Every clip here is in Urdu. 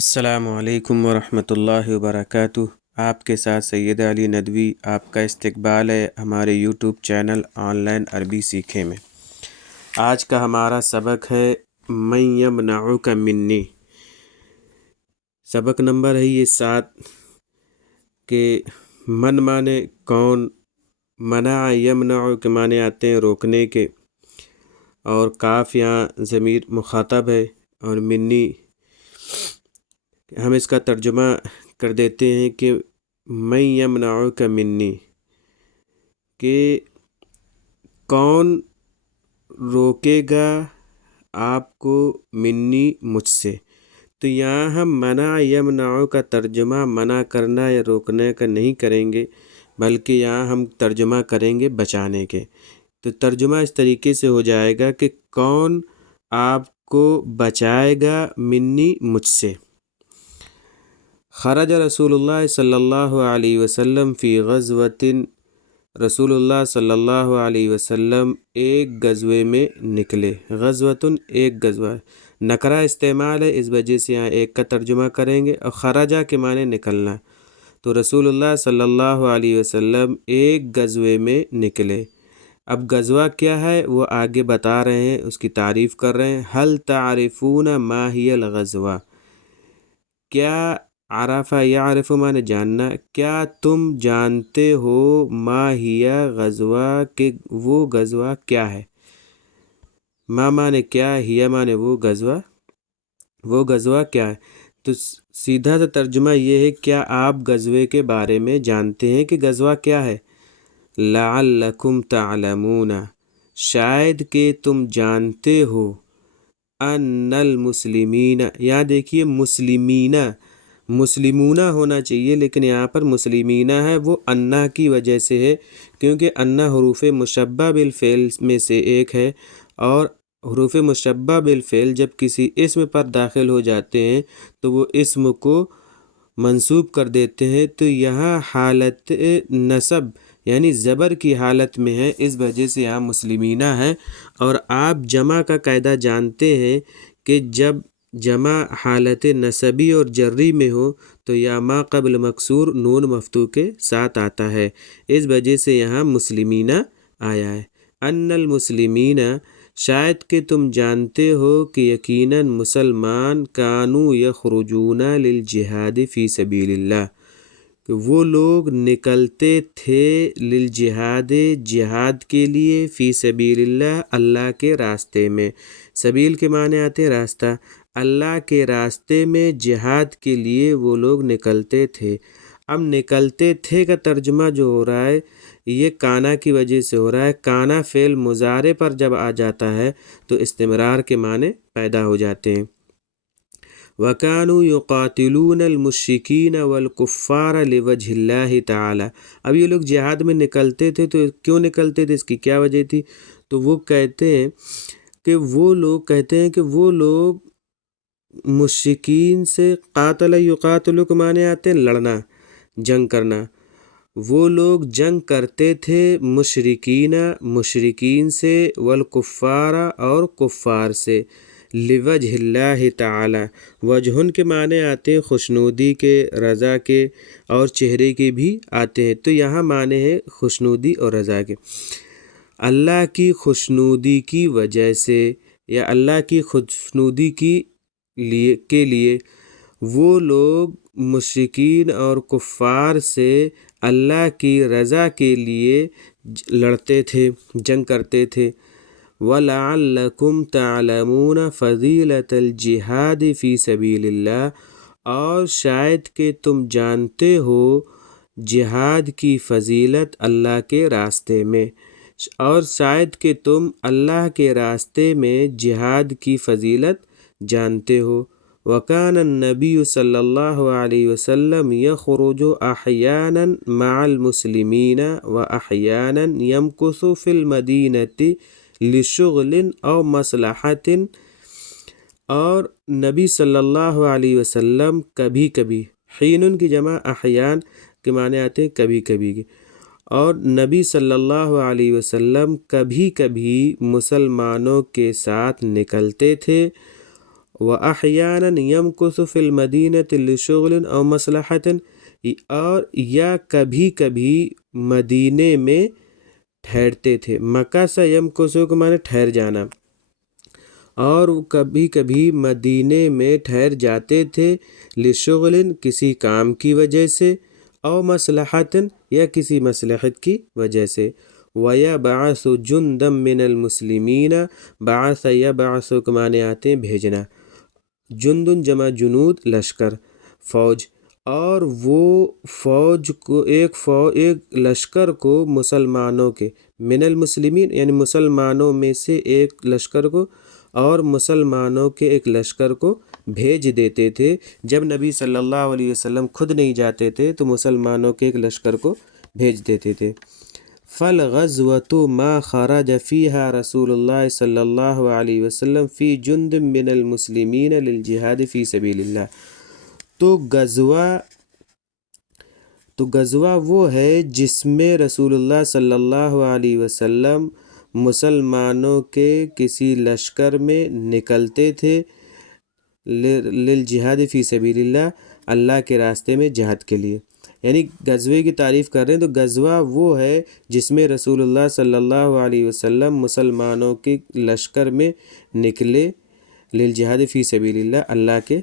السلام علیکم ورحمۃ اللہ وبرکاتہ۔ آپ کے ساتھ سید علی ندوی، آپ کا استقبال ہے ہمارے یوٹیوب چینل آن لائن عربی سیکھیں میں۔ آج کا ہمارا سبق ہے من یمنعک منی۔ سبق نمبر ہے یہ 7 کہ من مانے کون، منع یمنع کے معنی آتے ہیں روکنے کے، اور کاف یہاں ضمیر مخاطب ہے، اور منی ہم اس کا ترجمہ کر دیتے ہیں کہ من یمنعک منی، کہ کون روکے گا آپ کو منی مجھ سے۔ تو یہاں ہم منع یمنع کا ترجمہ منع کرنا یا روکنے کا نہیں کریں گے، بلکہ یہاں ہم ترجمہ کریں گے بچانے کے۔ تو ترجمہ اس طریقے سے ہو جائے گا کہ کون آپ کو بچائے گا منی مجھ سے۔ خرج رسول اللہ صلی اللہ علیہ وسلم فی غزوۃ، رسول اللہ صلی اللہ علیہ وسلم ایک غزوے میں نکلے۔ غزوۃ ایک غزوہ، نکرہ استعمال ہے، اس وجہ سے یہاں ایک کا ترجمہ کریں گے، اور خرجہ کے معنی نکلنا۔ تو رسول اللہ صلی اللہ علیہ وسلم ایک غزوے میں نکلے۔ اب غزوہ کیا ہے وہ آگے بتا رہے ہیں، اس کی تعریف کر رہے ہیں۔ هل تعرفون ما هي الغزوہ، کیا عرفہ یعرف معنی جاننا، کیا تم جانتے ہو ما ہی غزوہ کہ وہ غزوہ کیا ہے۔ ما معنی کیا، ہی معنی وہ غزوہ کیا ہے۔ تو سیدھا سا ترجمہ یہ ہے کیا آپ غزوے کے بارے میں جانتے ہیں کہ غزوہ کیا ہے۔ لعلکم تعلمون، شاید کہ تم جانتے ہو، ان المسلمین، یہاں دیکھیے مسلمون ہونا چاہیے، لیکن یہاں پر مسلمین ہے، وہ انا کی وجہ سے ہے، کیونکہ انا حروف مشبہ بالفعل میں سے ایک ہے، اور حروف مشبہ بالفعل جب کسی اسم پر داخل ہو جاتے ہیں تو وہ اسم کو منصوب کر دیتے ہیں۔ تو یہاں حالت نصب یعنی زبر کی حالت میں ہے، اس وجہ سے یہاں مسلمین ہے۔ اور آپ جمع کا قاعدہ جانتے ہیں کہ جب جمع حالت نصبی اور جری میں ہو تو یا ما قبل مکسور نون مفتوح کے ساتھ آتا ہے، اس وجہ سے یہاں مسلمین آیا ہے۔ ان المسلمین، شاید کہ تم جانتے ہو کہ یقیناً مسلمان کانوا یخرجون للجہاد فی سبیل اللہ، کہ وہ لوگ نکلتے تھے للجہاد، جہاد کے لیے، فی سبیل اللہ، اللہ کے راستے میں۔ سبیل کے معنی آتے ہیں راستہ، اللہ کے راستے میں جہاد کے لیے وہ لوگ نکلتے تھے۔ اب نکلتے تھے کا ترجمہ جو ہو رہا ہے یہ کانا کی وجہ سے ہو رہا ہے۔ کانا فعل مضارع پر جب آ جاتا ہے تو استمرار کے معنی پیدا ہو جاتے ہیں۔ وَكَانُوا يُقَاتِلُونَ الْمُشْرِكِينَ وَالْكُفَّارَ لِوَجْهِ اللَّهِ تعالی۔ اب یہ لوگ جہاد میں نکلتے تھے تو کیوں نکلتے تھے، اس کی کیا وجہ تھی؟ تو وہ کہتے ہیں کہ وہ لوگ مشرکین سے، قاتل یقاتل کے معنی آتے ہیں لڑنا، جنگ کرنا، وہ لوگ جنگ کرتے تھے مشرکین سے، والکفار اور کفار سے، لوجہ اللہ تعالی، وجہن کے معنی آتے ہیں خوشنودی کے، رضا کے، اور چہرے کے بھی آتے ہیں۔ تو یہاں معنی ہے خوشنودی اور رضا کے، اللہ کی خوشنودی کی وجہ سے، یا اللہ کی خوشنودی کے لیے وہ لوگ مشرکین اور کفار سے اللہ کی رضا کے لیے لڑتے تھے، جنگ کرتے تھے۔ وَلَعَلَّكُمْ تَعْلَمُونَ فَضِيلَةَ الْجِهَادِ فِي سَبِيلِ اللَّهِ، اور شاید کہ تم جانتے ہو جہاد کی فضیلت اللہ کے راستے میں، اور شاید کہ تم اللہ کے راستے میں جہاد کی فضیلت جانتے ہو۔ وَكَانَ النَّبِيُّ صلی اللہ علیہ وسلم يَخْرُجُ أَحْيَانًا مَعَ الْمُسْلِمِينَ وَأَحْيَانًا يَمْكُثُ فِي الْمَدِينَةِ لِشُغْلٍ أَوْ مَصْلَحَةٍ، اور نبی صلی اللہ علیہ وسلم کبھی کبھی، حین کی جمع احیان کے معنی آتے ہیں کبھی کبھی کے، اور نبی صلی اللہ علیہ وسلم کبھی کبھی مسلمانوں کے ساتھ نکلتے تھے، وَأَحْيَانًا يَمْكُثُ فِي الْمَدِينَةِ لِشُغْلٍ أَوْ مَصْلَحَةٍ، اور یا کبھی کبھی مدینے میں ٹھہرتے تھے۔ مکث یمکث کو معنی ٹھہر جانا، اور کبھی کبھی مدینے میں ٹھہر جاتے تھے لشغل کسی کام کی وجہ سے، او مصلحۃ یا کسی مصلحت کی وجہ سے۔ وَيَبْعَثُ جُنْدًا مِّنَ الْمُسْلِمِينَ، بعث یبعث کے معنی آتے ہیں بھیجنا، جندن جمع جنود لشکر، فوج، اور وہ فوج کو ایک لشکر کو مسلمانوں کے، من المسلمین یعنی مسلمانوں میں سے ایک لشکر کو، اور مسلمانوں کے ایک لشکر کو بھیج دیتے تھے۔ جب نبی صلی اللہ علیہ وسلم خود نہیں جاتے تھے تو مسلمانوں کے ایک لشکر کو بھیج دیتے تھے۔ فالغزوة ما خرج فيها رسول اللہ صلی اللہ علیہ وسلم فی جند من المسلمین للجہاد فی سبیل اللہ، تو غزوہ وہ ہے جس میں رسول اللہ صلی اللہ علیہ وسلم مسلمانوں کے کسی لشکر میں نکلتے تھے، للجہاد فی سبیل اللہ، اللہ کے راستے میں جہاد کے لیے، یعنی غزوے کی تعریف کر رہے ہیں۔ تو غزوہ وہ ہے جس میں رسول اللہ صلی اللہ علیہ وسلم مسلمانوں کے لشکر میں نکلے، للجہاد فی سبیل اللہ، اللہ کے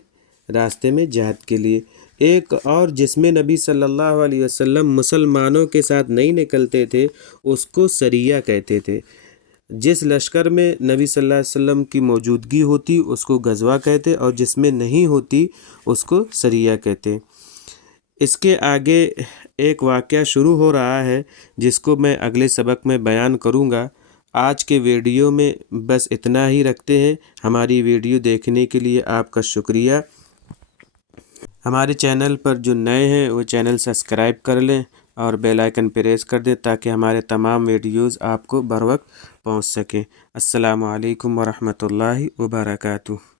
راستے میں جہاد کے لیے۔ ایک اور جس میں نبی صلی اللہ علیہ وسلم مسلمانوں کے ساتھ نہیں نکلتے تھے اس کو سریہ کہتے تھے۔ جس لشکر میں نبی صلی اللہ علیہ وسلم کی موجودگی ہوتی اس کو غزوہ کہتے، اور جس میں نہیں ہوتی اس کو سریہ کہتے۔ اس کے آگے ایک واقعہ شروع ہو رہا ہے جس کو میں اگلے سبق میں بیان کروں گا۔ آج کے ویڈیو میں بس اتنا ہی رکھتے ہیں۔ ہماری ویڈیو دیکھنے کے لیے آپ کا شکریہ۔ ہمارے چینل پر جو نئے ہیں وہ چینل سبسکرائب کر لیں اور بیل آئیکن پریس کر دیں تاکہ ہمارے تمام ویڈیوز آپ کو بر وقت پہنچ سکیں۔ السلام علیکم ورحمۃ اللہ وبرکاتہ۔